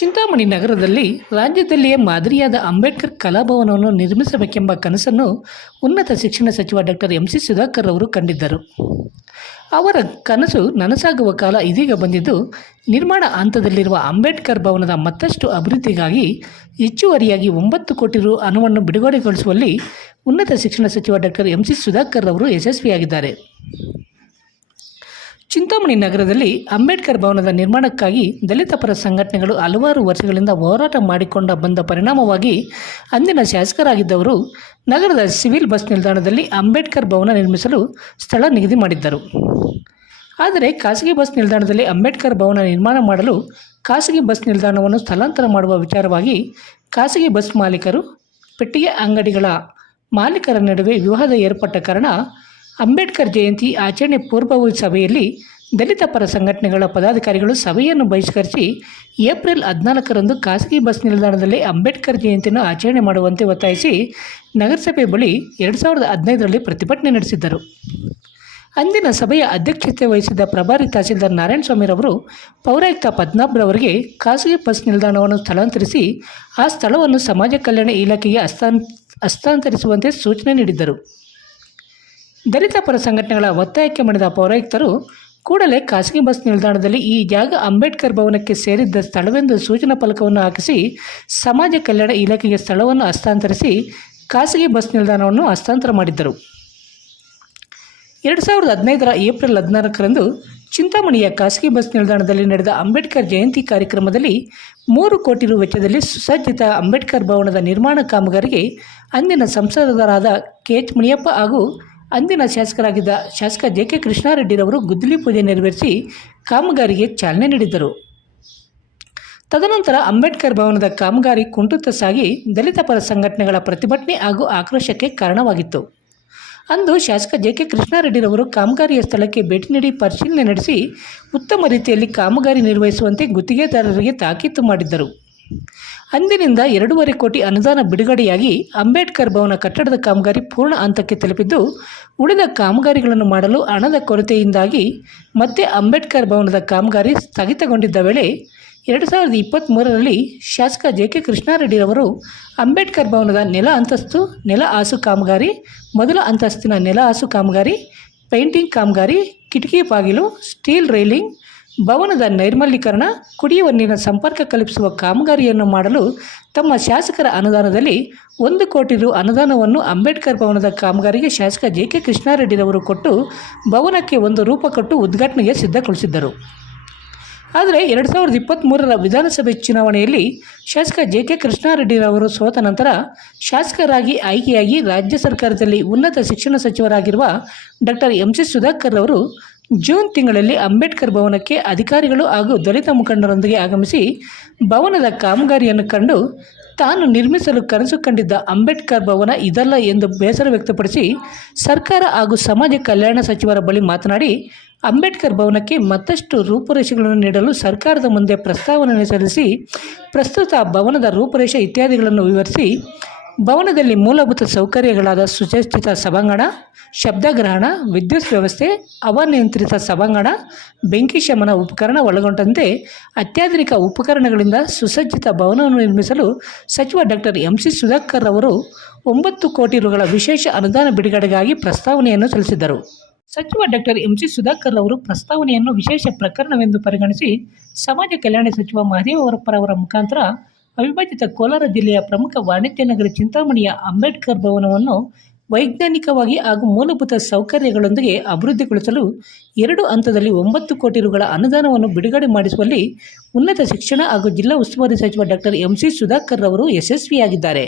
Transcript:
ಚಿಂತಾಮಣಿ ನಗರದಲ್ಲಿ ರಾಜ್ಯದಲ್ಲಿಯೇ ಮಾದರಿಯಾದ ಅಂಬೇಡ್ಕರ್ ಕಲಾಭವನವನ್ನು ನಿರ್ಮಿಸಬೇಕೆಂಬ ಕನಸನ್ನು ಉನ್ನತ ಶಿಕ್ಷಣ ಸಚಿವ ಡಾಕ್ಟರ್ ಎಂ ಸಿ ಸುಧಾಕರ್ ಅವರು ಕಂಡಿದ್ದರು. ಅವರ ಕನಸು ನನಸಾಗುವ ಕಾಲ ಇದೀಗ ಬಂದಿದ್ದು, ನಿರ್ಮಾಣ ಹಂತದಲ್ಲಿರುವ ಅಂಬೇಡ್ಕರ್ ಭವನದ ಮತ್ತಷ್ಟು ಅಭಿವೃದ್ಧಿಗಾಗಿ ಹೆಚ್ಚುವರಿಯಾಗಿ 9 ಕೋಟಿ ರು ಹಣವನ್ನು ಬಿಡುಗಡೆಗೊಳಿಸುವಲ್ಲಿ ಉನ್ನತ ಶಿಕ್ಷಣ ಸಚಿವ ಡಾಕ್ಟರ್ ಎಂ ಸಿ ಸುಧಾಕರ್ ಅವರು ಯಶಸ್ವಿಯಾಗಿದ್ದಾರೆ. ಚಿಂತಾಮಣಿ ನಗರದಲ್ಲಿ ಅಂಬೇಡ್ಕರ್ ಭವನದ ನಿರ್ಮಾಣಕ್ಕಾಗಿ ದಲಿತ ಪರ ಸಂಘಟನೆಗಳು ಹಲವಾರು ವರ್ಷಗಳಿಂದ ಹೋರಾಟ ಮಾಡಿಕೊಂಡ ಬಂದ ಪರಿಣಾಮವಾಗಿ ಅಂದಿನ ಶಾಸಕರಾಗಿದ್ದವರು ನಗರದ ಸಿವಿಲ್ ಬಸ್ ನಿಲ್ದಾಣದಲ್ಲಿ ಅಂಬೇಡ್ಕರ್ ಭವನ ನಿರ್ಮಿಸಲು ಸ್ಥಳ ನಿಗದಿ ಮಾಡಿದ್ದರು. ಆದರೆ ಖಾಸಗಿ ಬಸ್ ನಿಲ್ದಾಣದಲ್ಲಿ ಅಂಬೇಡ್ಕರ್ ಭವನ ನಿರ್ಮಾಣ ಮಾಡಲು ಖಾಸಗಿ ಬಸ್ ನಿಲ್ದಾಣವನ್ನು ಸ್ಥಳಾಂತರ ಮಾಡುವ ವಿಚಾರವಾಗಿ ಖಾಸಗಿ ಬಸ್ ಮಾಲೀಕರು, ಪೆಟ್ಟಿಗೆ ಅಂಗಡಿಗಳ ಮಾಲೀಕರ ನಡುವೆ ವಿವಾದ ಏರ್ಪಟ್ಟ ಕಾರಣ ಅಂಬೇಡ್ಕರ್ ಜಯಂತಿ ಆಚರಣೆ ಪೂರ್ವಭಾವಿ ಸಭೆಯಲ್ಲಿ ದಲಿತ ಪರ ಸಂಘಟನೆಗಳ ಪದಾಧಿಕಾರಿಗಳು ಸಭೆಯನ್ನು ಬಹಿಷ್ಕರಿಸಿ ಏಪ್ರಿಲ್ 14ರಂದು ಖಾಸಗಿ ಬಸ್ ನಿಲ್ದಾಣದಲ್ಲಿ ಅಂಬೇಡ್ಕರ್ ಜಯಂತಿಯನ್ನು ಆಚರಣೆ ಮಾಡುವಂತೆ ಒತ್ತಾಯಿಸಿ ನಗರಸಭೆ ಬಳಿ 2015ರಲ್ಲಿ ಪ್ರತಿಭಟನೆ ನಡೆಸಿದ್ದರು. ಅಂದಿನ ಸಭೆಯ ಅಧ್ಯಕ್ಷತೆ ವಹಿಸಿದ್ದ ಪ್ರಭಾರಿ ತಹಸೀಲ್ದಾರ್ ನಾರಾಯಣಸ್ವಾಮಿರವರು ಪೌರಾಯುಕ್ತ ಪದ್ಮನಾಭರವರಿಗೆ ಖಾಸಗಿ ಬಸ್ ನಿಲ್ದಾಣವನ್ನು ಸ್ಥಳಾಂತರಿಸಿ ಆ ಸ್ಥಳವನ್ನು ಸಮಾಜ ಕಲ್ಯಾಣ ಇಲಾಖೆಗೆ ಹಸ್ತಾಂತರಿಸುವಂತೆ ಸೂಚನೆ ನೀಡಿದ್ದರು. ದಲಿತ ಪರ ಸಂಘಟನೆಗಳ ಒತ್ತಾಯಕ್ಕೆ ಮಣಿದ ಪೌರಾಯುಕ್ತರು ಕೂಡಲೇ ಖಾಸಗಿ ಬಸ್ ನಿಲ್ದಾಣದಲ್ಲಿ ಈ ಜಾಗ ಅಂಬೇಡ್ಕರ್ ಭವನಕ್ಕೆ ಸೇರಿದ್ದ ಸ್ಥಳವೆಂದು ಸೂಚನಾ ಫಲಕವನ್ನು ಹಾಕಿಸಿ ಸಮಾಜ ಕಲ್ಯಾಣ ಇಲಾಖೆಗೆ ಸ್ಥಳವನ್ನು ಹಸ್ತಾಂತರಿಸಿ ಖಾಸಗಿ ಬಸ್ ನಿಲ್ದಾಣವನ್ನು ಹಸ್ತಾಂತರ ಮಾಡಿದ್ದರು. 2015ರ ಏಪ್ರಿಲ್ 14ರಂದು ಚಿಂತಾಮಣಿಯ ಖಾಸಗಿ ಬಸ್ ನಿಲ್ದಾಣದಲ್ಲಿ ನಡೆದ ಅಂಬೇಡ್ಕರ್ ಜಯಂತಿ ಕಾರ್ಯಕ್ರಮದಲ್ಲಿ 3 ಕೋಟಿ ರು ವೆಚ್ಚದಲ್ಲಿ ಸುಸಜ್ಜಿತ ಅಂಬೇಡ್ಕರ್ ಭವನದ ನಿರ್ಮಾಣ ಕಾಮಗಾರಿಗೆ ಅಂದಿನ ಸಂಸದರಾದ KH ಮುನಿಯಪ್ಪ ಹಾಗೂ ಅಂದಿನ ಶಾಸಕರಾಗಿದ್ದ ಶಾಸಕ JK ಕೃಷ್ಣಾರೆಡ್ಡಿರವರು ಗುದ್ದಲಿ ಪೂಜೆ ನೆರವೇರಿಸಿ ಕಾಮಗಾರಿಗೆ ಚಾಲನೆ ನೀಡಿದ್ದರು. ತದನಂತರ ಅಂಬೇಡ್ಕರ್ ಭವನದ ಕಾಮಗಾರಿ ಕುಂಟುತ್ತಾ ಸಾಗಿ ದಲಿತ ಪರ ಸಂಘಟನೆಗಳ ಪ್ರತಿಭಟನೆ ಹಾಗೂ ಆಕ್ರೋಶಕ್ಕೆ ಕಾರಣವಾಗಿತ್ತು. ಅಂದು ಶಾಸಕ JK ಕೃಷ್ಣಾರೆಡ್ಡಿರವರು ಕಾಮಗಾರಿಯ ಸ್ಥಳಕ್ಕೆ ಭೇಟಿ ನೀಡಿ ಪರಿಶೀಲನೆ ನಡೆಸಿ ಉತ್ತಮ ರೀತಿಯಲ್ಲಿ ಕಾಮಗಾರಿ ನಿರ್ವಹಿಸುವಂತೆ ಗುತ್ತಿಗೆದಾರರಿಗೆ ತಾಕೀತು ಮಾಡಿದ್ದರು. ಅಂದಿನಿಂದ 2.5 ಕೋಟಿ ಅನುದಾನ ಬಿಡುಗಡೆಯಾಗಿ ಅಂಬೇಡ್ಕರ್ ಭವನ ಕಟ್ಟಡದ ಕಾಮಗಾರಿ ಪೂರ್ಣ ಹಂತಕ್ಕೆ ತಲುಪಿದ್ದು, ಉಳಿದ ಕಾಮಗಾರಿಗಳನ್ನು ಮಾಡಲು ಹಣದ ಕೊರತೆಯಿಂದಾಗಿ ಮತ್ತೆ ಅಂಬೇಡ್ಕರ್ ಭವನದ ಕಾಮಗಾರಿ ಸ್ಥಗಿತಗೊಂಡಿದ್ದ ವೇಳೆ 2023ರಲ್ಲಿ ಶಾಸಕ JK ಕೃಷ್ಣಾರೆಡ್ಡಿರವರು ಅಂಬೇಡ್ಕರ್ ಭವನದ ನೆಲ ಹಾಸು ಕಾಮಗಾರಿ, ಮೊದಲ ಅಂತಸ್ತಿನ ನೆಲ ಹಾಸು ಕಾಮಗಾರಿ, ಪೇಂಟಿಂಗ್ ಕಾಮಗಾರಿ, ಕಿಟಕಿ ಬಾಗಿಲು, ಸ್ಟೀಲ್ ರೈಲಿಂಗ್, ಭವನದ ನೈರ್ಮಲೀಕರಣ, ಕುಡಿಯುವ ನೀರಿನ ಸಂಪರ್ಕ ಕಲ್ಪಿಸುವ ಕಾಮಗಾರಿಯನ್ನು ಮಾಡಲು ತಮ್ಮ ಶಾಸಕರ ಅನುದಾನದಲ್ಲಿ 1 ಕೋಟಿ ರು ಅನುದಾನವನ್ನು ಅಂಬೇಡ್ಕರ್ ಭವನದ ಕಾಮಗಾರಿಗೆ ಶಾಸಕ JK ಕೃಷ್ಣಾರೆಡ್ಡಿರವರು ಕೊಟ್ಟು ಭವನಕ್ಕೆ ಒಂದು ರೂಪ ಕೊಟ್ಟು ಉದ್ಘಾಟನೆಗೆ ಸಿದ್ಧಗೊಳಿಸಿದ್ದರು. ಆದರೆ 2023ರ ವಿಧಾನಸಭೆ ಚುನಾವಣೆಯಲ್ಲಿ ಶಾಸಕ JK ಕೃಷ್ಣಾರೆಡ್ಡಿರವರು ಸೋತ ನಂತರ ಶಾಸಕರಾಗಿ ಆಯ್ಕೆಯಾಗಿ ರಾಜ್ಯ ಸರ್ಕಾರದಲ್ಲಿ ಉನ್ನತ ಶಿಕ್ಷಣ ಸಚಿವರಾಗಿರುವ ಡಾಕ್ಟರ್ ಎಂ ಸಿ ಸುಧಾಕರ್ ಅವರು ಜೂನ್ ತಿಂಗಳಲ್ಲಿ ಅಂಬೇಡ್ಕರ್ ಭವನಕ್ಕೆ ಅಧಿಕಾರಿಗಳು ಹಾಗೂ ದಲಿತ ಮುಖಂಡರೊಂದಿಗೆ ಆಗಮಿಸಿ ಭವನದ ಕಾಮಗಾರಿಯನ್ನು ಕಂಡು ತಾನು ನಿರ್ಮಿಸಲು ಕನಸು ಕಂಡಿದ್ದ ಅಂಬೇಡ್ಕರ್ ಭವನ ಇದಲ್ಲ ಎಂದು ಬೇಸರ ವ್ಯಕ್ತಪಡಿಸಿ ಸರ್ಕಾರ ಹಾಗೂ ಸಮಾಜ ಕಲ್ಯಾಣ ಸಚಿವರ ಬಳಿ ಮಾತನಾಡಿ ಅಂಬೇಡ್ಕರ್ ಭವನಕ್ಕೆ ಮತ್ತಷ್ಟು ರೂಪುರೇಷೆಗಳನ್ನು ನೀಡಲು ಸರ್ಕಾರದ ಮುಂದೆ ಪ್ರಸ್ತಾವನೆ ಸಲ್ಲಿಸಿ ಪ್ರಸ್ತುತ ಭವನದ ರೂಪುರೇಷೆ ಇತ್ಯಾದಿಗಳನ್ನು ವಿವರಿಸಿ ಭವನದಲ್ಲಿ ಮೂಲಭೂತ ಸೌಕರ್ಯಗಳಾದ ಸುಸಜ್ಜಿತ ಸಭಾಂಗಣ, ಶಬ್ದಗ್ರಹಣ, ವಿದ್ಯುತ್ ವ್ಯವಸ್ಥೆ, ಹವಾನಿಯಂತ್ರಿತ ಸಭಾಂಗಣ, ಬೆಂಕಿ ಶಮನ ಉಪಕರಣ ಒಳಗೊಂಡಂತೆ ಅತ್ಯಾಧುನಿಕ ಉಪಕರಣಗಳಿಂದ ಸುಸಜ್ಜಿತ ಭವನವನ್ನು ನಿರ್ಮಿಸಲು ಸಚಿವ ಡಾಕ್ಟರ್ ಎಂ ಸಿ ಸುಧಾಕರ್ ಅವರು 9 ಕೋಟಿ ರುಗಳ ವಿಶೇಷ ಅನುದಾನ ಬಿಡುಗಡೆಗಾಗಿ ಪ್ರಸ್ತಾವನೆಯನ್ನು ಸಲ್ಲಿಸಿದರು. ಸಚಿವ ಡಾಕ್ಟರ್ ಎಂ ಸಿ ಸುಧಾಕರ್ ಅವರು ಪ್ರಸ್ತಾವನೆಯನ್ನು ವಿಶೇಷ ಪ್ರಕರಣವೆಂದು ಪರಿಗಣಿಸಿ ಸಮಾಜ ಕಲ್ಯಾಣ ಸಚಿವ ಮಹದೇವಪ್ಪರವರ ಮುಖಾಂತರ ಅವಿಭಜಿತ ಕೋಲಾರ ಜಿಲ್ಲೆಯ ಪ್ರಮುಖ ವಾಣಿಜ್ಯ ನಗರ ಚಿಂತಾಮಣಿಯ ಅಂಬೇಡ್ಕರ್ ಭವನವನ್ನು ವೈಜ್ಞಾನಿಕವಾಗಿ ಹಾಗೂ ಮೂಲಭೂತ ಸೌಕರ್ಯಗಳೊಂದಿಗೆ ಅಭಿವೃದ್ಧಿಗೊಳಿಸಲು 2 ಹಂತದಲ್ಲಿ 9 ಕೋಟಿ ರುಗಳ ಅನುದಾನವನ್ನು ಬಿಡುಗಡೆ ಮಾಡಿಸುವಲ್ಲಿ ಉನ್ನತ ಶಿಕ್ಷಣ ಹಾಗೂ ಜಿಲ್ಲಾ ಉಸ್ತುವಾರಿ ಸಚಿವ ಡಾಕ್ಟರ್ ಎಂ ಸಿ ಸುಧಾಕರ್ ಅವರು ಯಶಸ್ವಿಯಾಗಿದ್ದಾರೆ.